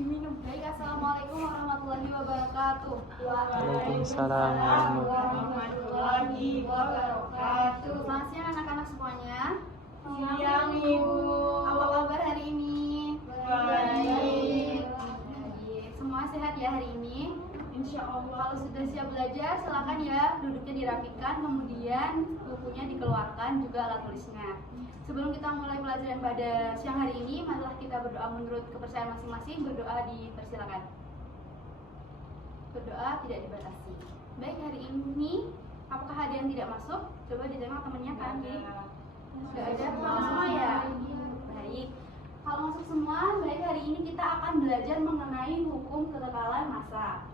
Diminum. Baik, assalamualaikum warahmatullahi wabarakatuh. Waalaikumsalam warahmatullahi wabarakatuh. Selamat siang anak-anak semuanya. Siang, Ibu. Apa kabar hari ini? Baik. Semua sehat ya hari ini? Insya Allah. Kalau sudah siap belajar, silakan ya duduknya dirapikan, kemudian bukunya dikeluarkan, juga alat tulisnya. Sebelum kita mulai pelajaran pada siang hari ini, marilah kita berdoa menurut kepercayaan masing-masing. Berdoa dipersilakan. Berdoa tidak dibatasi. Baik, hari ini apakah ada yang tidak masuk? Coba ditengok temannya kan? Tidak ada, masuk semua ya? Baik. Kalau masuk semua, baik, hari ini kita akan belajar mengenai hukum kekekalan massa.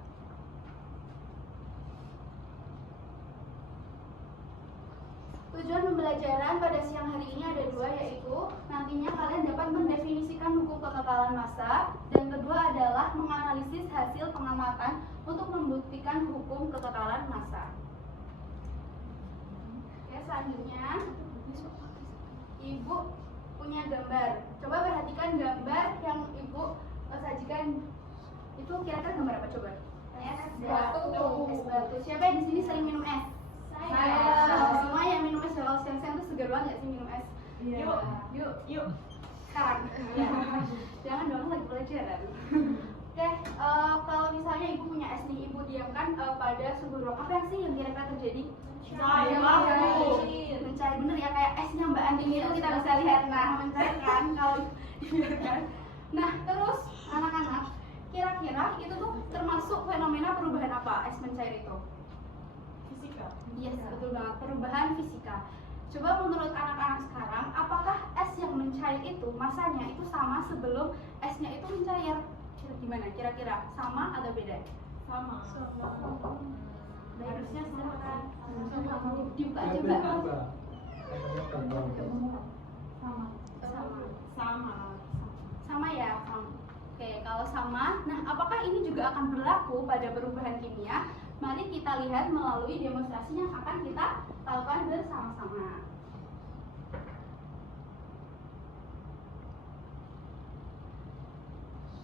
Tujuan pembelajaran pada siang hari ini ada dua, yaitu nantinya kalian dapat mendefinisikan hukum kekekalan massa, dan kedua adalah menganalisis hasil pengamatan untuk membuktikan hukum kekekalan massa. Oke, selanjutnya Ibu punya gambar. Coba perhatikan gambar yang Ibu sajikan. Itu kira-kira gambar apa coba? Es batu. Es batu. Siapa yang di sini sering minum es? Saya. Semua yang minum es kalau siang-siang tuh segar banget sih minum es. Yuk. Yuk. Sekarang. Ya. Jangan dong, lagi pelajaran. Oke, kalau misalnya Ibu punya es nih, Ibu diamkan pada suhu ruang. Apa yang sih yang kira-kira terjadi? Mencair, bener ya, kayak esnya Mbak Andini itu kita bisa lihat. Nah, mencair kan kalau dibiarkan. Nah, terus anak-anak, kira-kira itu tuh termasuk fenomena perubahan apa es mencair itu? Fisika. Yes, betul banget, perubahan fisika. Coba menurut anak-anak sekarang, apakah es yang mencair itu masanya itu sama sebelum esnya itu mencair? Gimana kira-kira? Sama atau beda? Sama. Harusnya sama kan? Dibuka aja Mbak. Sama ya? Sama. Oke, kalau sama, nah apakah ini juga akan berlaku pada perubahan kimia? Mari kita lihat melalui demonstrasi yang akan kita lakukan bersama-sama.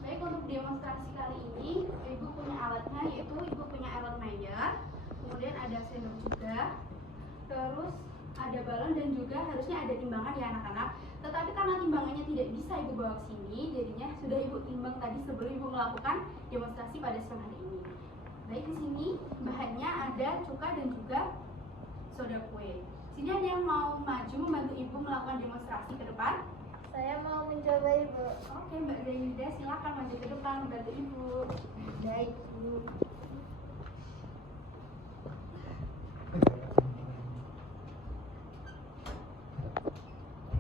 Baik, untuk demonstrasi kali ini, Ibu punya alatnya, yaitu Ibu punya alat Mayer, kemudian ada sendok juga, terus ada balon dan juga harusnya ada timbangan ya anak-anak. Tetapi karena timbangannya tidak bisa Ibu bawa ke sini, jadinya sudah Ibu timbang tadi sebelum Ibu melakukan demonstrasi pada siang hari ini. Baik, di sini bahannya ada cuka dan juga soda kue. Sini ada yang mau maju membantu Ibu melakukan demonstrasi ke depan? Saya mau mencoba, Ibu. Oke, Mbak Zaida, silakan maju ke depan membantu Ibu. Baik, Bu.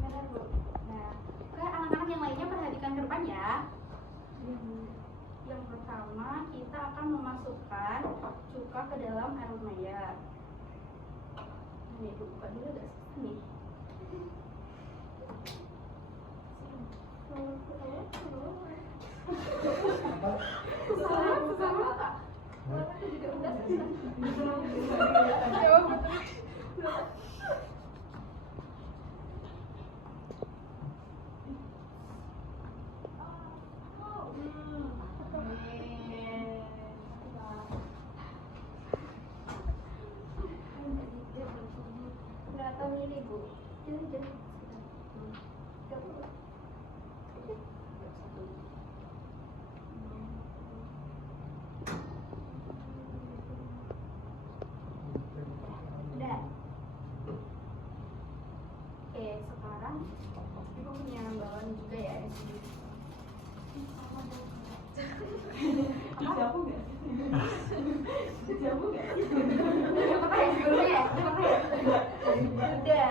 Benar, Bu. Nah, oke, anak-anak yang lainnya perhatikan ke depan ya. Yang pertama, kita akan memasukkan cuka ke dalam air Mayer. Ini Ibu buka dulu gak sih? Nih. Susah Kak. Warnanya juga udah susah. Berapa mili, Bu? Udah. Oke, sekarang Ibu punya balon juga ya di sini. Dijamu nggak? Dijamu nggak? Apa ya dulu ya? Udah.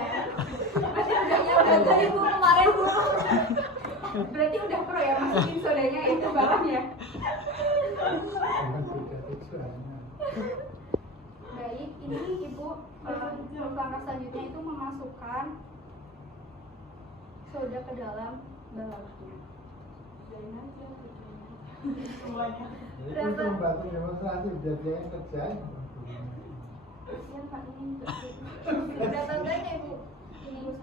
Berarti udah nyoba Ibu kemarin Bu. Berarti udah pro ya masukin sodanya itu balon ya? Baik, ini Ibu langkah selanjutnya itu memasukkan soda ke dalam balonnya. Semuanya. Jadi itu membantu demonstrasi biar dia yang kerjain. Kasihan Pak ini. Berapa banyak, Ibu? Ini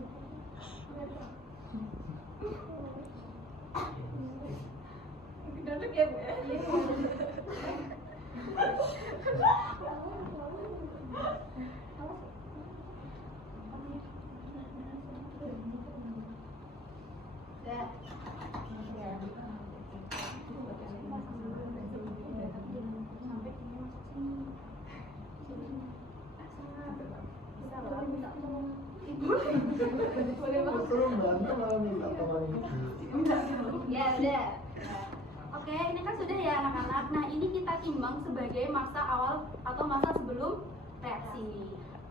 Duduk ya Bu ya? Udah. Sampai ini masuk sini. Boleh banget. Suruh bantu malah minta tolong ibu. Ya udah. Oke, ini kan sudah ya anak-anak. Nah ini kita timbang sebagai masa awal atau masa sebelum reaksi.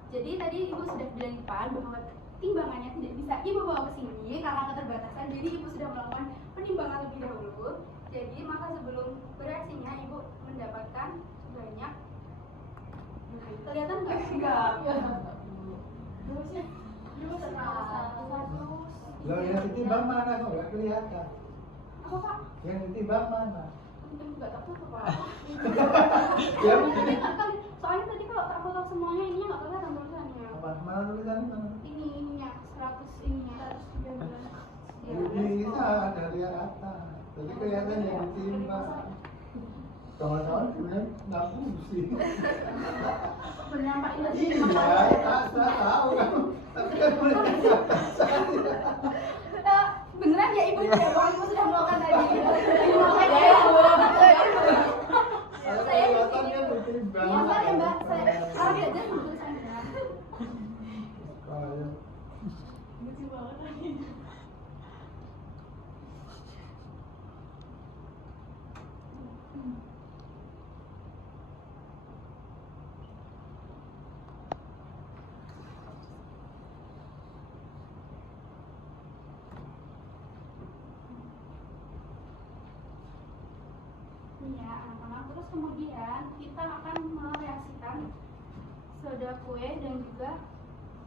Jadi tadi ibu sudah bilang di depan bahwa timbangannya tidak bisa ibu bawa ke sini karena keterbatasan. Jadi ibu sudah melakukan penimbangan lebih dahulu. Jadi masa sebelum bereaksinya ibu mendapatkan sebanyak, kelihatan nggak? Enggak. Loh yang ditimbang mana kok nggak kelihatan? Apa Pak? Yang ditimbang mana? Enggak tahu apa Pak. Ya, Soalnya tadi kalau tak foto semuanya ininya nggak kelihatan tulisannya. apa? Mana tulisannya mana? Ininya 100 ininya 113. Ini ada kelihatan. Jadi kelihatan yang ditimbang. Kawan-kawan sebenarnya ngapusi. Benar Pak ini tadi Iya, saya tahu kan. Tapi kan mereka beneran ya ibu ya bahwa ibu sudah melakukan tadi. Makanya ya Bu. saya kelihatan kan ditimbang. Iya Pak ya Mbak. Saya belajar sama tulisannya. Kayak Lucu banget lagi. Iya anak-anak. Terus kemudian kita akan mereaksikan soda kue dan juga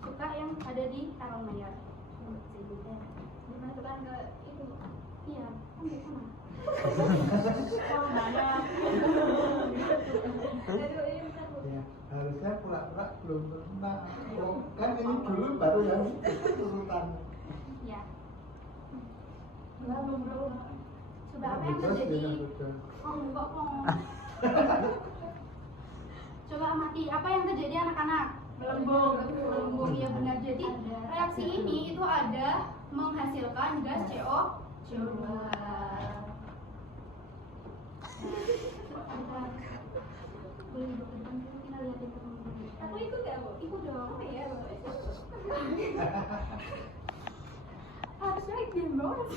cuka yang ada di Erol Mayer. Dimasukkan ke itu. Iya, kan di sana. Mana? Aduh, ini bentar Bu. ya, harusnya pura-pura belum pernah. Oh, kan ini dulu baru yang urutan. Iya. Belum. Coba apa yang Bebas terjadi? ya, bebas. Oh enggak kok. Coba amati apa yang terjadi anak-anak? Melembung ya benar. Jadi reaksi ini itu ada menghasilkan gas CO2. Boleh duduk depan dulu, kita lihatin teman-teman. Aku ikut ya Bu? Ikut dong. Oh iya Bu. Harusnya diam banget.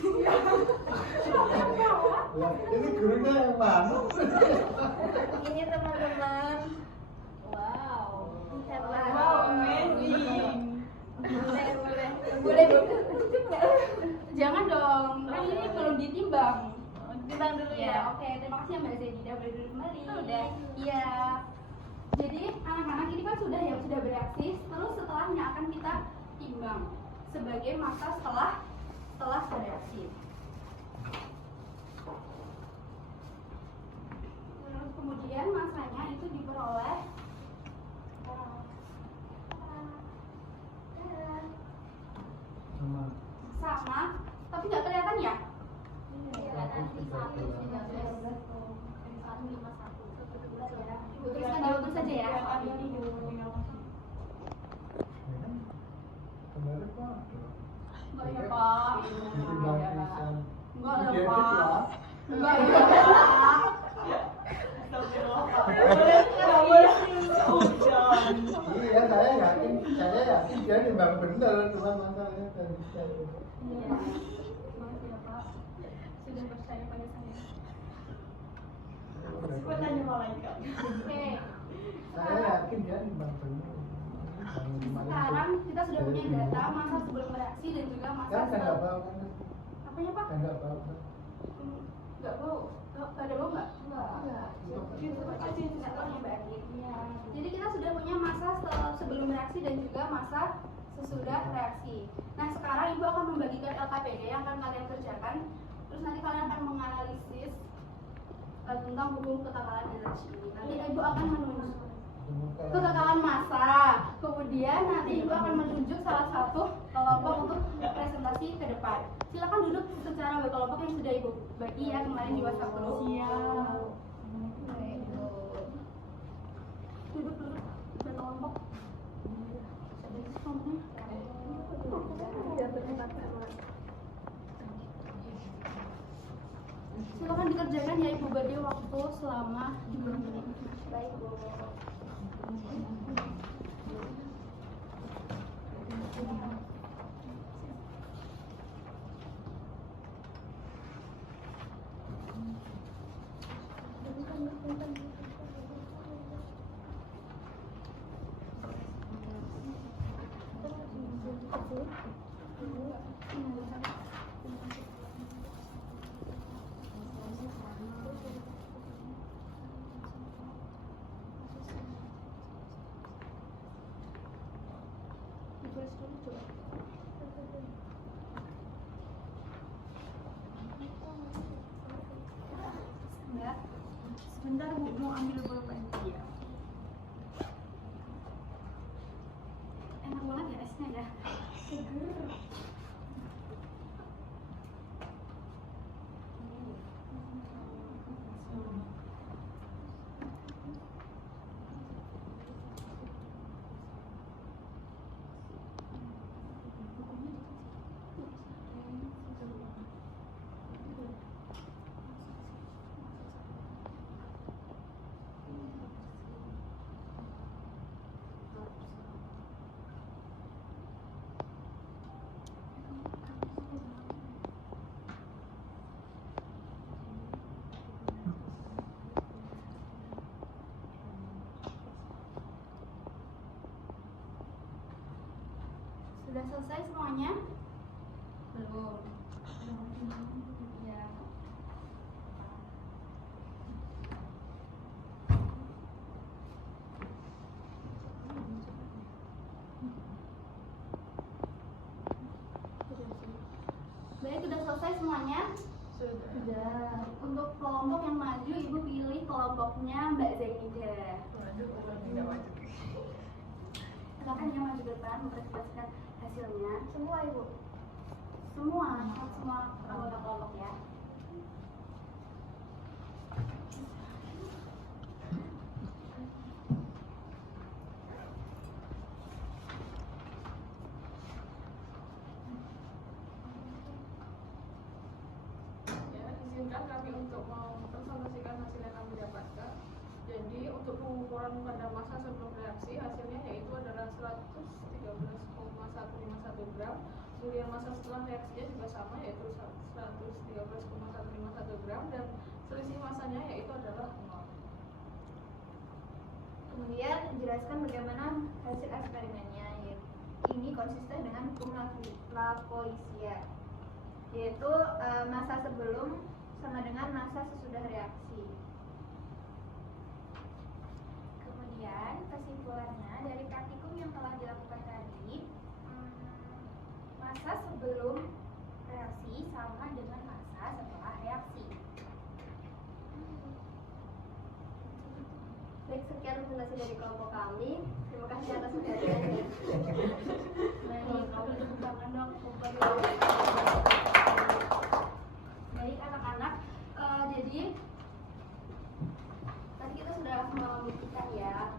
Lah, ini gurunya yang mana? Ini teman-teman. Wow. Hebat. Wow, amazing. Boleh Bu. Jangan dong, kan ini belum ditimbang. Timbang dulu Ya, ya. oke. Terima kasih ya Mbak Zedida, boleh duduk kembali. Udah. Iya. Jadi anak-anak ini kan sudah ya sudah bereaksi, terus setelahnya akan kita timbang sebagai masa setelah bereaksi. Terus kemudian masanya itu diperoleh sama, tapi nggak kelihatan ya? Ibu tuliskan di waktu saja ya. Kemarin Pak. Enggak ya Pak. Ditimbang pisan. Enggak ya Diedit Pak. ya. Enggak ya Pak. Iya, saya yakin dia nimbang bener, cuma masalahnya dari saya. Iya. Maaf ya Pak. Sudah percaya pada saya. Coba tanya malaikat. Oke. Saya yakin dia nimbang bener. Sekarang kita sudah punya data masa sebelum bereaksi dan juga masa Kan saya nggak setelah. bau kan? Apanya Pak? Saya nggak bau kan? Enggak bau. Enggak ada bau enggak? Enggak. Jadi kita sudah punya masa sebelum reaksi dan juga masa sesudah reaksi. Nah sekarang ibu akan membagikan LKPD yang akan kalian kerjakan. Terus nanti kalian akan menganalisis tentang hukum kekekalan energi. Nanti ibu akan menunjuk kekekalan massa. Kemudian nanti ibu akan menunjuk salah satu kelompok untuk presentasi ke depan. Silakan duduk secara berkelompok yang sudah Ibu bagi ya kemarin di WhatsApp group. Duduk berkelompok. Silakan dikerjakan ya Ibu bagi waktu selama 30 menit. Baik Bu. Ditulis dulu coba. Enggak. Sebentar Bu, mau ambil pulpen. Iya. Enak banget ya esnya ya. Seger. Sudah selesai semuanya? Belum. Ya. Baik, sudah selesai semuanya? Sudah. Untuk kelompok yang maju, Ibu pilih kelompoknya Mbak Zainida. Silakan yang maju ke depan mempresentasikan hasilnya. Semua Ibu. Semua anggota kelompok ya. Ya, izinkan kami untuk mempresentasikan hasil yang kami dapatkan. Jadi untuk pengukuran pada masa sebelum reaksi hasilnya yaitu adalah 113,151 gram. Kemudian masa setelah reaksinya juga sama yaitu 113,151 gram dan selisih masanya yaitu adalah 0. Kemudian jelaskan bagaimana hasil eksperimennya. Ini konsisten dengan hukum Lavoisier, yaitu masa sebelum sama dengan masa sesudah reaksi. Kemudian kesimpulannya dari praktikum yang telah dilakukan tadi, masa sebelum reaksi sama dengan masa setelah reaksi. Baik, sekian presentasi dari kelompok kami. Terima kasih atas perhatiannya. Baik, kamu tepuk tangan dong. Baik anak-anak, jadi tadi kita sudah membuktikan ya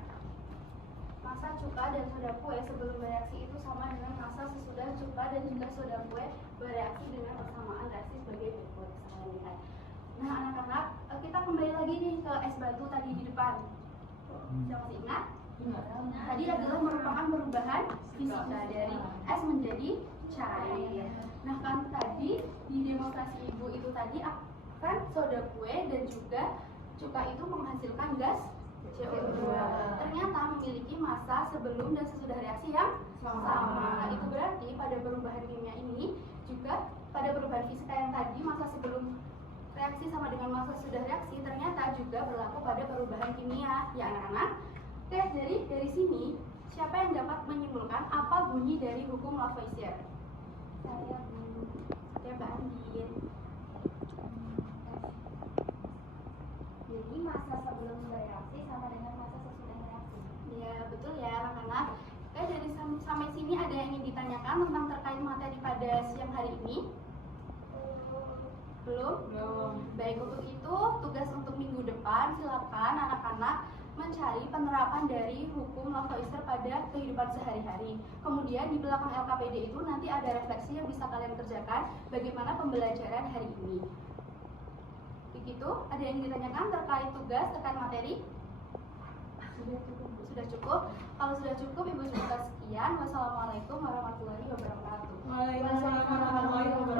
masa cuka dan soda kue sebelum bereaksi itu sama dengan masa sesudah cuka dan juga soda kue bereaksi dengan persamaan reaksi sebagai berikut. Nah anak-anak, kita kembali lagi nih ke es batu tadi di depan. Siapa masih ingat? Tadi adalah merupakan perubahan fisika dari es menjadi cair. Nah kan tadi di demonstrasi Ibu itu tadi akan soda kue dan juga cuka itu menghasilkan gas CO2. Ternyata memiliki masa sebelum dan sesudah reaksi yang sama. Itu berarti pada perubahan kimia ini juga pada perubahan fisika yang tadi masa sebelum reaksi sama dengan masa sesudah reaksi ternyata juga berlaku pada perubahan kimia ya anak-anak. Oke, jadi dari sini siapa yang dapat menyimpulkan apa bunyi dari hukum Lavoisier? Saya Bu. Oke, Mbak Andin. Jadi masa sebelum bereaksi sama dengan masa sesudah reaksi. Ya betul ya anak-anak. Oke, dari sampai sini ada yang ingin ditanyakan tentang terkait ini? Belum? Baik, untuk itu tugas untuk minggu depan silakan anak-anak mencari penerapan dari hukum Lavoisier pada kehidupan sehari-hari. Kemudian di belakang LKPD itu nanti ada refleksi yang bisa kalian kerjakan bagaimana pembelajaran hari ini. Begitu, ada yang ditanyakan terkait tugas, terkait materi? Sudah cukup. Kalau sudah cukup, Ibu cukup sekian. Wassalamualaikum warahmatullahi wabarakatuh. Waalaikumsalam warahmatullahi wabarakatuh.